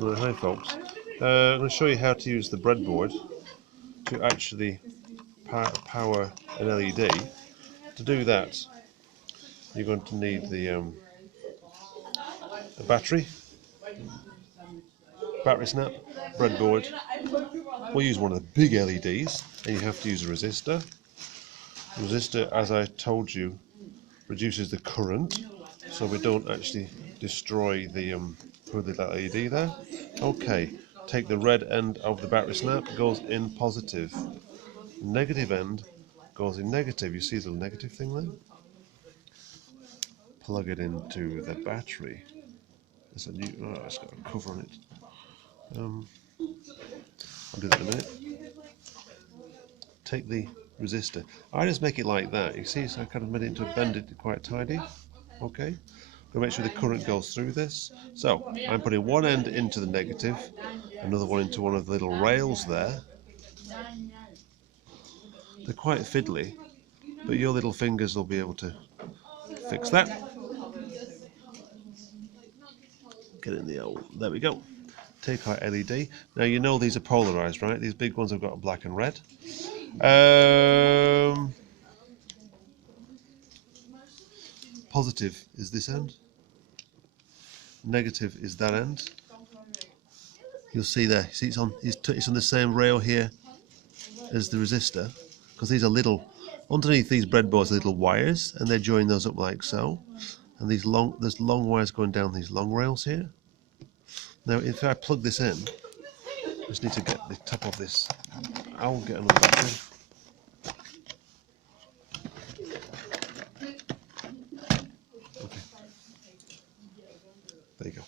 Right, hi folks. I'm going to show you how to use the breadboard to actually power an LED. To do that, you're going to need the battery snap, breadboard. We'll use one of the big LEDs, and you have to use a resistor. The resistor, as I told you, reduces the current, so we don't actually destroy the LED there. Okay, take the red end of the battery snap, goes in positive. Negative end goes in negative. You see the little negative thing there? Plug it into the battery. There's a new, oh, it's got a cover on it. I'll do that in a minute. Take the resistor. I just make it like that. You see, so I kind of made it into a bend it quite tidy. Okay. We'll make sure the current goes through this. So I'm putting one end into the negative, another one into one of the little rails there. They're quite fiddly, but your little fingers will be able to fix that. Get in the old, there we go. Take our LED. Now you know these are polarized, right? These big ones have got black and red. Positive is this end. Negative is that end. You'll see there. See, it's on the same rail here as the resistor, because these are little. Underneath these breadboards are little wires, and they join those up like so. And there's long wires going down these long rails here. Now, if I plug this in, I just need to get the top of this. I'll get another battery. Okay. There you go.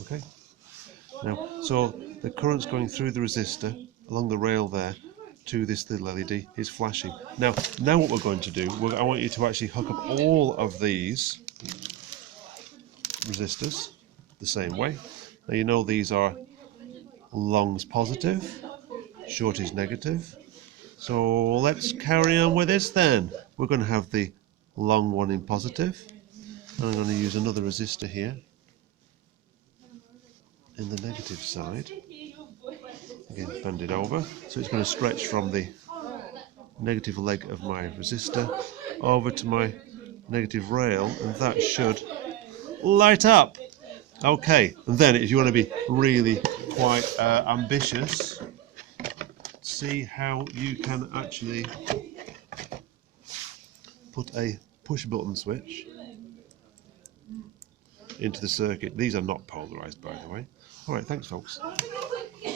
Okay. Now, so the current's going through the resistor along the rail there to this little LED. It's flashing. Now what we're going to do, I want you to actually hook up all of these resistors the same way. Now you know these are longs positive, short is negative. So let's carry on with this then. We're going to have the long one in positive. And I'm going to use another resistor here in the negative side. Again, bend it over. So it's going to stretch from the negative leg of my resistor over to my negative rail, and that should light up. Okay, and then if you want to be really quite ambitious, see how you can actually put a push button switch into the circuit. These are not polarized, by the way. Alright, thanks folks.